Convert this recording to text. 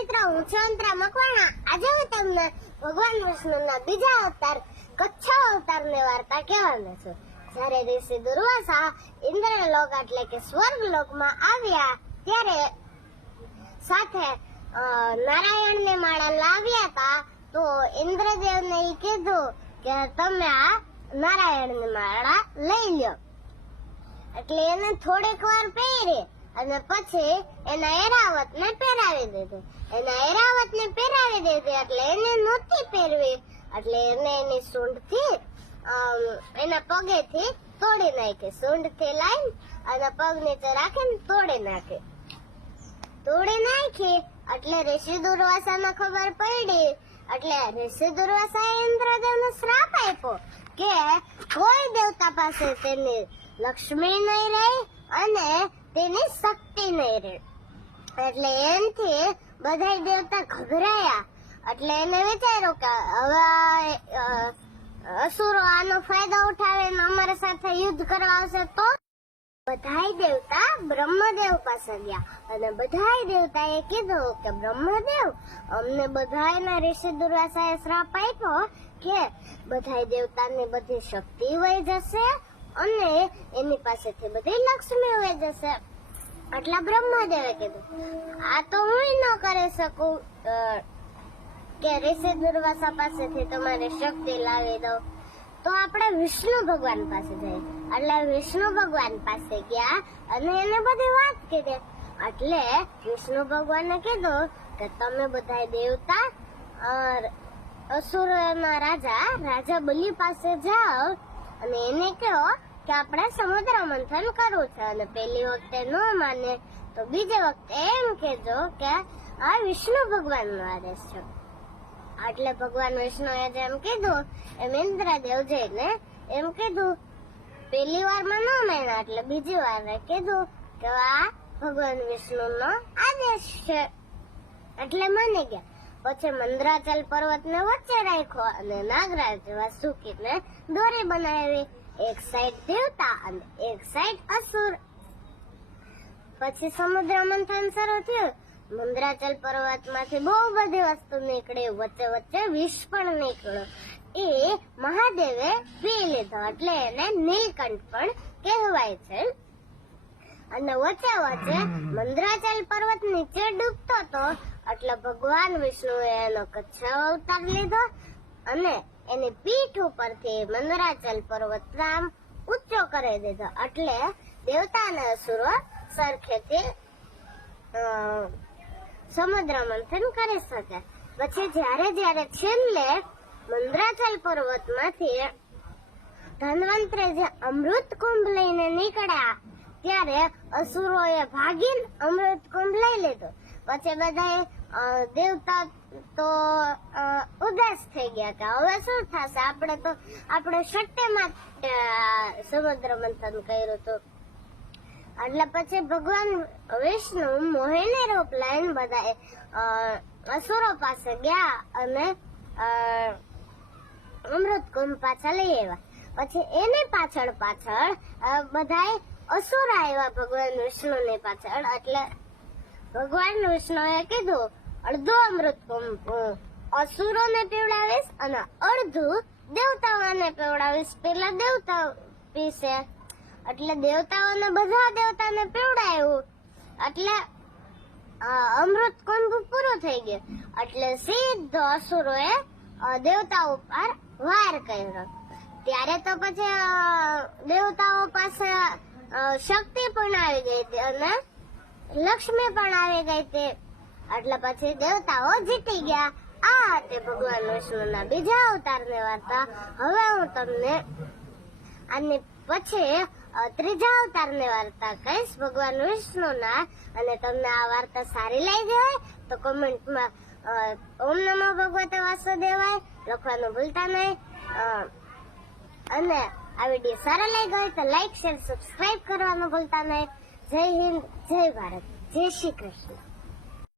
મિત્રો, હું છું અંતરા મકવાણા। આજે હું તમને ભગવાન વિષ્ણુના બીજા અવતાર કચ્છ અવતારની વાર્તા કહેવાનો છું। જ્યારે ઋષિ દુર્વાસા ઇન્દ્રલોક એટલે કે સ્વર્ગલોકમાં આવ્યા ત્યારે સાથે નારાયણને માળા લાવ્યા હતા। તો ઇન્દ્રદેવને કીધું કે તમે આ નારાયણની માળા લઈ લ્યો। એટલે એને થોડીક વાર પહેરી અને પછી એના એરાવતને પહેરાવી દીધી। એટલે એને નહોતી પહેરવી, એટલે એને એની સૂંઢથી એના પગેથી તોડી નાખી। સૂંઢથી લાવી અને પગ નીચે રાખીને તોડી નાખી। એટલે ઋષિ દુર્વાસાને ખબર પડી। એટલે ઋષિ દુર્વાસાએ ઇન્દ્રદેવને શ્રાપ આપ્યો કે કોઈ દેવતા પાસે તેની લક્ષ્મી નહીં રહે અને તેની શક્તિ નહીં રહે। એટલે એનથી બધા દેવતા ગભરાયા। એટલે એને વિચાર્યું કે હવે અસુરો આનો ફાયદો ઉઠાવીને અમારા સાથે યુદ્ધ કરવા આવશે તો બધાય દેવતા બ્રહ્મદેવ પાસે ગયા અને બધાય દેવતાએ કીધું કે બ્રહ્મદેવ, અમને બધાયના ઋષિ દુર્વાસાએ શ્રાપ આપ્યો કે બધાય દેવતાની બધી શક્તિ વહી જશે અને એની પાસેથી બધી લક્ષ્મી વહી જશે। એટલે બ્રહ્મદેવે કીધું આ તો હું ન કરી શકું કે ઋષિ દુર્વાસા પાસેથી તમારી શક્તિ લાવી દઉં, તો આપણે વિષ્ણુ ભગવાન પાસે જઈએ। એટલે વિષ્ણુ ભગવાન પાસે ગયા અને એને બધી વાત કીધી। એટલે વિષ્ણુ ભગવાને કીધું કે તમે બધા દેવતા અસુરોના રાજા બલિ પાસે જાઓ અને એને કહો કે આપણે સમુદ્ર મંથન કરવું છે અને પહેલી વખતે ન માને તો બીજી વખતે એમ કહેજો કે આ વિષ્ણુ ભગવાનનો આદેશ છે। એટલે ભગવાન વિષ્ણુએ જેમ કીધું એમ ઇન્દ્રદેવ જઈને એમ કીધું। પહેલી વારમાં ન માન્યા એટલે બીજી વાર કીધું કે આ ભગવાન વિષ્ણુનો આદેશ છે એટલે માની ગયા। પછી મંદરાચલ પર્વતને વચ્ચે રાખ્યો અને નાગરાજ વાસુકીને દોરી બનાવી, એક સાઈડ દેવતા અને એક સાઈડ અસુર। પછી સમુદ્ર મંથન શરૂ થયું। મંદરાચલ પર્વતમાંથી બહુ બધી વસ્તુ નીકળી, વચ્ચે વચ્ચે વિષ પણ નીકળ્યો। એ મહાદેવે પી લીધો એટલે એને નીલકંઠ પણ કહેવાય છે। અને વચ્ચે વચ્ચે મંદરાચલ પર્વત નીચે ડૂબતો હતો એટલે ભગવાન વિષ્ણુએ એનો કચ્છ અવતાર લીધો અને એની પીઠ ઉપરથી મંદરાચલ પર્વત આમ ઊંચો કરી દીધો એટલે દેવતા અને અસુરો સરખેથી સમુદ્ર મંથન કરી શકે। પછી જ્યારે છેલ્લે મંદરાચલ પર્વતમાંથી ધન્વંતરી જે અમૃત કુંભ લઈને નીકળ્યા ત્યારે અસુરોએ ભાગીને અમૃત કુંભ લઈ લીધો। પછી બધા દેવતા તો ઉદાસ થઈ ગયા કે હવે શું થશે, આપણે શક્તિમાં સમુદ્ર મંથન કર્યું હતું। એટલે પછી ભગવાન વિષ્ણુ મોહિની રૂપ લઈને બધા અસુરો પાસે ગયા અને અમૃત કુંભ પાછા લઈ આવ્યા। પછી એની પાછળ બધા અસુર આવ્યા ભગવાન વિષ્ણુની પાછળ। એટલે ભગવાન વિષ્ણુએ કીધું અડધો અમૃત કુંભ અસુરોને પીવડાવીશ અને અડધું દેવતાઓને પીવડાવીશ, પેલા દેવતાઓ પીશે। એટલે દેવતાઓને બધા દેવતાને પીવડાવ્યું એટલે અમૃત કુંભ પૂરું થઈ ગયું। એટલે સીધો અસુરોએ દેવતાઓ પર વાર કર્યો। ત્યારે તો પછી દેવતાઓ પાસે શક્તિ પણ આવી ગઈ હતી અને લક્ષ્મી પણ આવી ગઈ હતી। એટલે પછી દેવતાઓ જીતી ગયા। આ હતી ભગવાન વિષ્ણુના બીજા અવતારની વાર્તા। હવે હું તમને આની પછી ત્રીજા અવતારની વાર્તા કહીશ ભગવાન વિષ્ણુના। અને તમને આ વાર્તા સારી લાગી હોય તો કોમેન્ટમાં ઓમ નમો ભગવતે વાસુદેવાય લખવાનું ભૂલતા નહીં। અને આ વિડીયો સારો લાગ્યો હોય તો લાઈક, શેર, સબસ્ક્રાઇબ કરવાનું ભૂલતા નહીં। જય હિન્દ, જય ભારત, જય શ્રી કૃષ્ણ।